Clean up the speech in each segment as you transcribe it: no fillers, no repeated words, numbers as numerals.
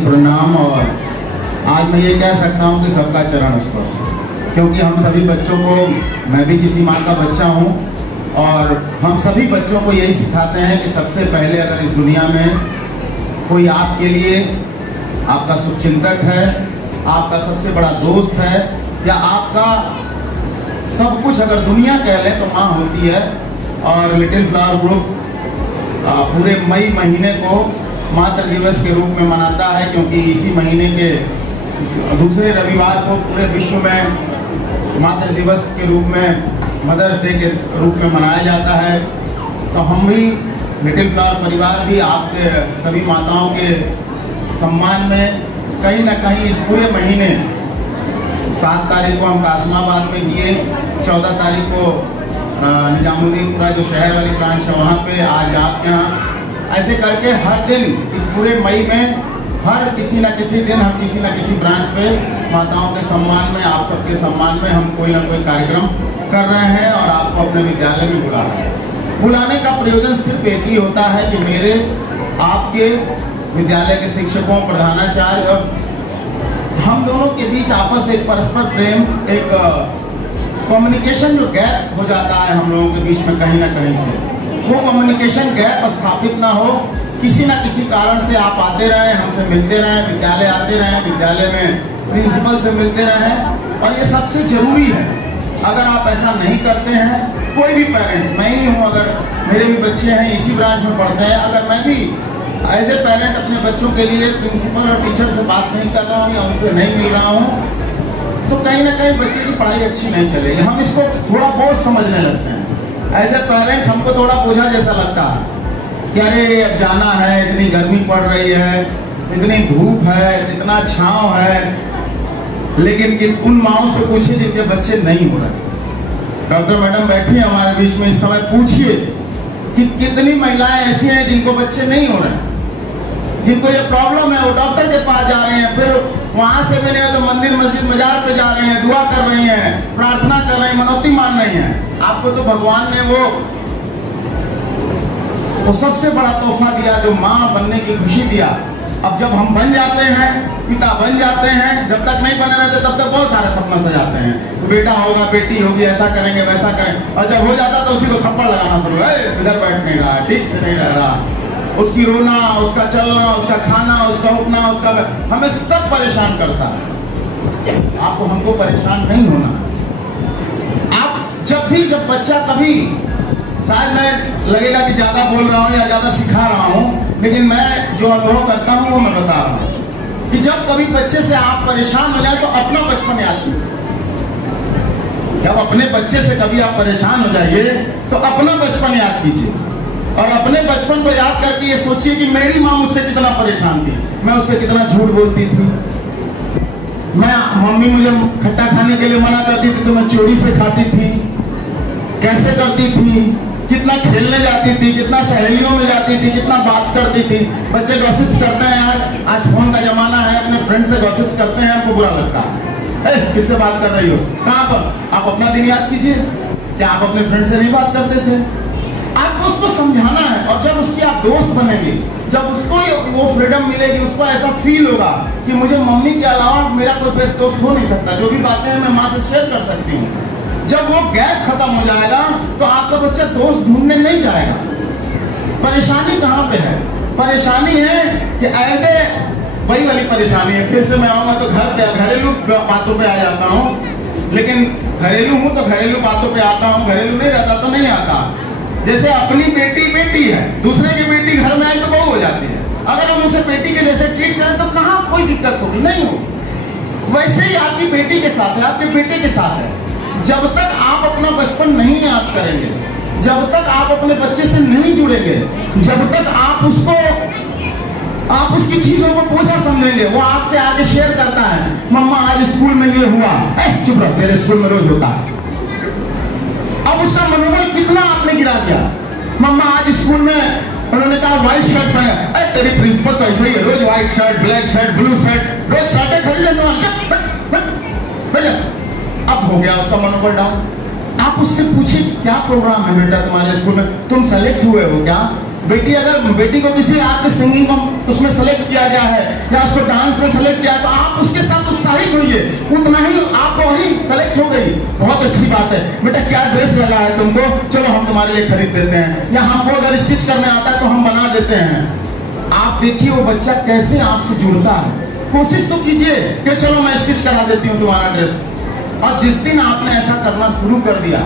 प्रणाम। और आज मैं ये कह सकता हूँ कि सबका चरण स्पर्श, क्योंकि हम सभी बच्चों को, मैं भी किसी माँ का बच्चा हूँ, और हम सभी बच्चों को यही सिखाते हैं कि सबसे पहले अगर इस दुनिया में कोई आपके लिए आपका शुभचिंतक है, आपका सबसे बड़ा दोस्त है, या आपका सब कुछ अगर दुनिया कह लें तो माँ होती है। और लिटिल फ्लावर ग्रुप पूरे मई महीने को मातृ दिवस के रूप में मनाता है, क्योंकि इसी महीने के दूसरे रविवार को पूरे विश्व में मातृ दिवस के रूप में, मदर्स डे के रूप में मनाया जाता है। तो हम भी लिटिल फ्लावर परिवार भी आपके सभी माताओं के सम्मान में कहीं ना कहीं इस पूरे महीने 7 तारीख को हम कासमाबाद में किए, 14 तारीख को निजामुद्दीनपुरा जो शहर वाली ब्रांच है वहाँ पे, आज आपके यहाँ, ऐसे करके हर दिन इस पूरे मई में हर किसी न किसी दिन हम किसी न किसी ब्रांच पे माताओं के सम्मान में, आप सबके सम्मान में हम कोई ना कोई कार्यक्रम कर रहे हैं और आपको अपने विद्यालय में बुला रहे हैं। बुलाने का प्रयोजन सिर्फ एक ही होता है कि मेरे आपके विद्यालय के शिक्षकों, प्रधानाचार्य और हम दोनों के बीच आपस एक परस्पर प्रेम, एक कम्युनिकेशन जो गैप हो जाता है हम लोगों के बीच में कहीं ना कहीं से, वो कम्युनिकेशन गैप स्थापित ना हो। किसी ना किसी कारण से आप आते रहें, हमसे मिलते रहें, विद्यालय आते रहें, विद्यालय में प्रिंसिपल से मिलते रहें, और ये सबसे जरूरी है। अगर आप ऐसा नहीं करते हैं, कोई भी पेरेंट्स, मैं ही हूँ, अगर मेरे भी बच्चे हैं इसी ब्रांच में पढ़ते हैं, अगर मैं भी एज ए पेरेंट अपने बच्चों के लिए प्रिंसिपल और टीचर से बात नहीं कर रहा हूँ या उनसे नहीं मिल रहा हूँ, तो कहीं ना कहीं बच्चे की पढ़ाई अच्छी नहीं चलेगी। हम इसको थोड़ा बोझ समझने लगते हैं। एज ए पेरेंट हमको थोड़ा बोझा जैसा लगता है कि अरे अब जाना है, इतनी गर्मी पड़ रही है, इतनी धूप है, इतना छांव है, लेकिन उन माओं से पूछिए जिनके बच्चे नहीं हो रहे। डॉक्टर मैडम बैठी है हमारे बीच में इस समय, पूछिए कि कितनी महिलाएं ऐसी हैं जिनको बच्चे नहीं हो रहे, जिनको ये प्रॉब्लम है, वो डॉक्टर के पास जा रहे हैं, फिर वहां से भी नहीं तो मंदिर मस्जिद मजार पे जा रहे हैं, दुआ कर रही हैं, प्रार्थना कर रही हैं, मनौती मान रही हैं। आपको तो भगवान ने वो सबसे बड़ा तोहफा दिया जो माँ बनने की खुशी दिया। अब जब हम बन जाते हैं, पिता बन जाते हैं, जब तक नहीं बने रहते तब तक बहुत सारे सपना सजाते हैं, तो बेटा होगा, बेटी होगी, ऐसा करेंगे, वैसा करें, और जब हो जाता तो उसी को थप्पड़ लगाना शुरू, इधर बैठ नहीं रहा, ठीक से नहीं रह रहा, उसकी रोना, उसका चलना, उसका खाना, उसका उठना, उसका, हमें सब परेशान करता है। आपको हमको परेशान नहीं होना। आप जब बच्चा कभी, शायद मैं लगेगा कि ज्यादा बोल रहा हूँ या ज्यादा सिखा रहा हूँ, लेकिन मैं जो अनुभव करता हूँ वो मैं बता रहा हूँ कि जब कभी बच्चे से आप परेशान हो जाए तो अपना बचपन याद कीजिए। जब अपने बच्चे से कभी आप परेशान हो जाइए तो अपना बचपन याद कीजिए, और अपने बचपन को याद करके ये सोचिए कि मेरी माँ मुझसे कितना परेशान थी, मैं उससे कितना झूठ बोलती थी, मम्मी मुझे खट्टा खाने के लिए मना करती थी तो मैं चोरी से खाती थी, कैसे करती थी, कितना खेलने जाती थी, कितना सहेलियों में जाती थी, कितना बात करती थी। बच्चे गॉसिप करते हैं, आज फोन का जमाना है, अपने फ्रेंड से गॉसिप करते हैं, हमको बुरा लगता है, किससे बात कर रही हो, कहाँ पर? आप अपना दिन याद कीजिए, क्या आप अपने फ्रेंड से नहीं बात करते थे? आपको उसको समझाना है, और जब उसकी आप दोस्त बनेंगे, जब उसको वो फ्रीडम मिलेगी, उसको ऐसा फील होगा कि मुझे मम्मी के अलावा मेरा कोई बेस्ट दोस्त हो नहीं सकता, जो भी बातें हैं मैं माँ से शेयर कर सकती हूँ। जब वो गैप खत्म हो जाएगा तो आपका बच्चा दोस्त ढूंढने नहीं जाएगा। परेशानी कहाँ पे है? परेशानी है कि ऐसे वही वाली परेशानी है, फिर से मैं आऊंगा तो घर पे घरेलू बातों पे आ जाता हूँ, लेकिन घरेलू हूँ तो घरेलू बातों पे आता हूँ, घरेलू नहीं रहता तो नहीं आता। जैसे अपनी बेटी है, दूसरे की बेटी घर में आई तो बहू हो जाती है, अगर हम उसे बेटी के जैसे ट्रीट करें तो कहाँ कोई दिक्कत होगी? नहीं होगी। वैसे ही आपकी बेटी के साथ है, आपके बेटे के साथ है। जब तक आप अपना बचपन नहीं याद करेंगे, जब तक आप अपने बच्चे से नहीं जुड़ेंगे, जब तक आप उसकी चीजों को बोझा समझेंगे, वो आपसे आके शेयर करता है, मम्मा आज स्कूल में ये हुआ, चुप रहो, तेरे स्कूल में रोज होता है। अब उसका मनोबल कितना आपने गिरा दिया। मम्मा आज स्कूल में उन्होंने कहा व्हाइट शर्ट पहने, तेरी प्रिंसिपल तो ऐसा ही है, रोज white shirt, black shirt, blue shirt, रोज शर्टें खरीदे। अब हो गया उसका मनोबल डाउन। आप उससे पूछिए क्या प्रोग्राम है बेटा तुम्हारे स्कूल में, तुम सेलेक्ट हुए हो क्या, बेटी अगर बेटी को किसी आपके सिंगिंग को उसमें सेलेक्ट किया गया है या उसको डांस में सेलेक्ट किया है, तो आप उसके साथ उत्साहित होइए, उतना ही आपको वही सेलेक्ट हो गई, बहुत अच्छी बात है। बेटा क्या ड्रेस लगा है तुमको, चलो हम तुम्हारे लिए खरीद देते हैं, या हमको अगर स्टिच करने आता है तो हम बना देते हैं। आप देखिए वो बच्चा कैसे आपसे जुड़ता है। कोशिश तो कीजिए कि चलो मैं स्टिच करा देती हूँ तुम्हारा ड्रेस, और जिस दिन आपने ऐसा करना शुरू कर दिया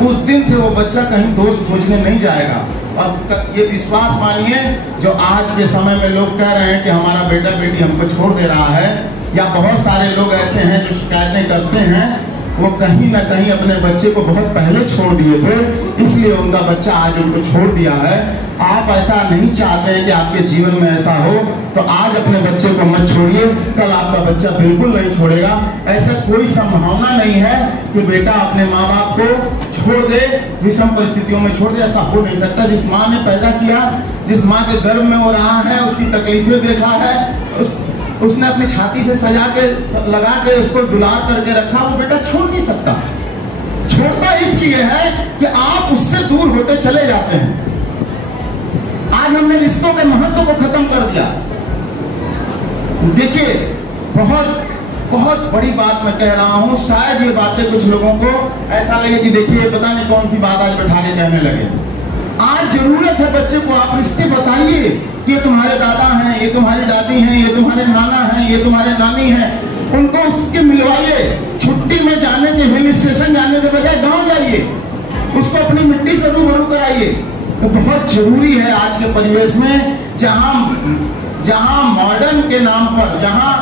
उस दिन से वो बच्चा कहीं दोस्त खोजने नहीं जाएगा। अब ये विश्वास मानिए, जो आज के समय में लोग कह रहे हैं कि हमारा बेटा बेटी हमको छोड़ दे रहा है, या बहुत सारे लोग ऐसे हैं जो शिकायतें करते हैं, वो कहीं ना कहीं अपने बच्चे को बहुत पहले छोड़ दिए थे, इसलिए उनका बच्चा आज उनको छोड़ दिया है। आप ऐसा नहीं चाहते हैं कि आपके जीवन में ऐसा हो, तो आज अपने बच्चे को मत छोड़िए, कल आपका बच्चा बिल्कुल नहीं छोड़ेगा। ऐसा कोई संभावना नहीं है कि बेटा अपने माँ बाप को छोड़ दे, विषम परिस्थितियों में छोड़ दे, ऐसा हो नहीं सकता। जिस माँ ने पैदा किया, जिस माँ के गर्भ में वो रहा है, उसकी तकलीफें देखा है, उसने अपनी छाती से सजा के लगा के उसको दुलार करके रखा, वो बेटा छोड़ नहीं सकता। छोड़ता इसलिए है कि आप उससे दूर होते चले जाते हैं। आज हमने रिश्तों के महत्व को खत्म कर दिया। देखिए बहुत बहुत बड़ी बात मैं कह रहा हूं, शायद ये बातें कुछ लोगों को ऐसा लगे कि देखिए पता नहीं कौन सी बात आज बैठा के कहने लगे। आज जरूरत है बच्चे को आप रिश्ते बताइए कि ये तुम्हारे दादा हैं, ये तुम्हारी दादी हैं, ये तुम्हारे नाना हैं, ये तुम्हारे नानी हैं, उनको उसके मिलवाइए। छुट्टी में जाने के, हिल स्टेशन जाने के बजाय गांव जाइए, उसको अपनी मिट्टी से रूबरू कराइए। तो बहुत जरूरी है आज के परिवेश में, जहां मॉडर्न के नाम पर, जहां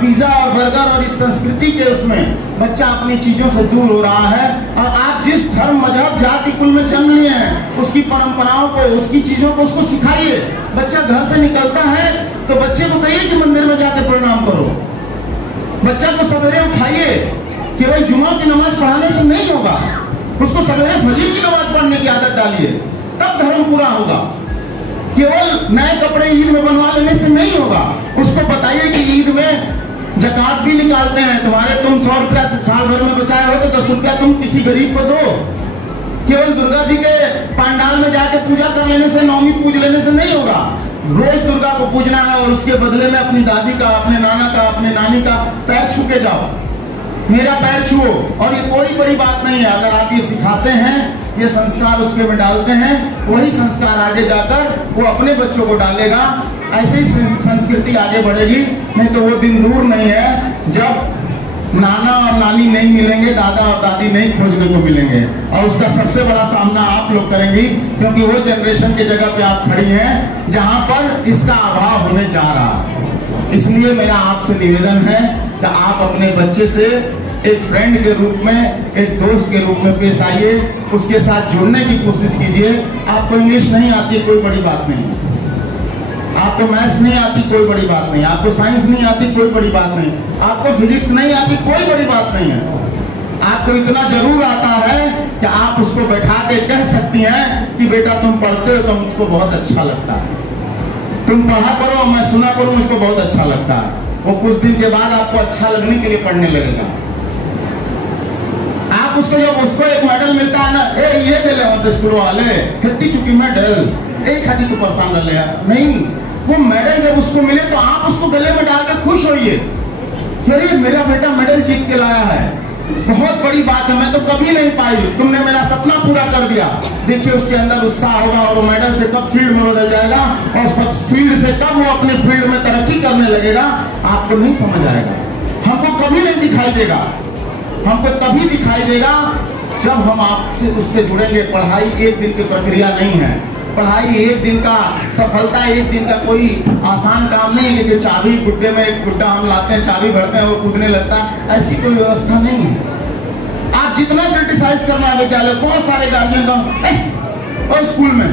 पिज्जा और बर्गर और इस संस्कृति के उसमें बच्चा अपनी चीजों से दूर हो रहा है। और आप जिस धर्म, मजहब, जाति, कुल में जन्म लिए हैं, उसकी परंपराओं को, उसकी चीजों को उसको सिखाइए। बच्चा घर से निकलता है तो बच्चे को कहिए कि मंदिर में जाकर प्रणाम करो। बच्चा को सवेरे उठाइए, केवल जुमा की नमाज पढ़ाने से नहीं होगा, उसको सवेरे फजर की नमाज पढ़ने की आदत डालिए, तब धर्म पूरा होगा। केवल नए कपड़े ईद में बनवा लेने से नहीं होगा, उसको बताइए कि ईद में ज़कात भी निकालते हैं, तुम 100 रुपया साल भर में बचाए हो तो 10 रुपया तुम किसी गरीब को दो। केवल दुर्गा जी के पंडाल में जाके पूजा कर लेने से, नवमी पूज लेने से नहीं होगा। रोज दुर्गा को पूजना है और उसके बदले में अपनी दादी का, अपने नाना का, अपने नानी का पैर छू के जाओ, मेरा पैर छुओ। और ये कोई बड़ी बात नहीं है, अगर आप ये सिखाते हैं, ये संस्कार उसके में डालते हैं, वही संस्कार आगे जाकर वो अपने बच्चों को डालेगा। ऐसे ही संस्कृति आगे बढ़ेगी। नहीं तो वो दिन दूर नहीं है जब नाना और नानी नहीं मिलेंगे, दादा और दादी नहीं खोजने को मिलेंगे, और उसका सबसे बड़ा सामना आप लोग करेंगी, क्योंकि वो जनरेशन के जगह पे आप खड़ी हैं जहां पर इसका अभाव होने जा रहा है। इसलिए मेरा आपसे निवेदन है कि आप अपने बच्चे से एक फ्रेंड के रूप में, एक दोस्त के रूप में पेश आइए, उसके साथ जुड़ने की कोशिश कीजिए। आपको इंग्लिश नहीं आती, कोई बड़ी बात नहीं, आपको मैथ्स नहीं आती, कोई बड़ी बात नहीं, आपको साइंस नहीं आती, कोई बड़ी बात नहीं, आपको फिजिक्स नहीं आती, कोई बड़ी बात नहीं है। आपको इतना जरूर आता है कि आप उसको बैठा के कह सकती हैं कि बेटा तुम पढ़ते हो तो मुझको बहुत अच्छा लगता है, तुम पढ़ा करो, मैं सुना करूं, मुझको बहुत अच्छा लगता है। वो कुछ दिन के बाद आपको अच्छा लगने के लिए पढ़ने लगेगा। आप उसको जब उसको एक मेडल मिलता है ना, ये दे ले स्कूल वाले, खेती चुकी मेडल, एक खाती को परेशान रह लिया नहीं, वो मेडल जब उसको मिले तो आप उसको गले में डाल के खुश होइए, अरे मेरा बेटा मेडल जीत के लाया है, बहुत बड़ी बात है, मैं तो कभी नहीं पाई, तुमने मेरा सपना पूरा कर दिया। देखिए उसके अंदर उत्साह होगा, और वो मेडल से कब फील्ड में बदल जाएगा, और सब फील्ड से कब वो अपने फील्ड में तरक्की करने लगेगा, आपको नहीं समझ आएगा। हमको कभी नहीं दिखाई देगा, हमको तभी दिखाई देगा जब हम आपसे उससे जुड़ेंगे। पढ़ाई एक दिन की प्रक्रिया नहीं है, पढ़ाई एक दिन का, सफलता एक दिन का कोई आसान काम नहीं है कि चाबी गुड्डे में एक गुड्डा हम लाते हैं, चाबी भरते हैं, वो कूदने लगता है, ऐसी कोई व्यवस्था नहीं है। आप जितना क्रिटिसाइज करना है विद्यालय, बहुत सारे गार्जियन का और स्कूल में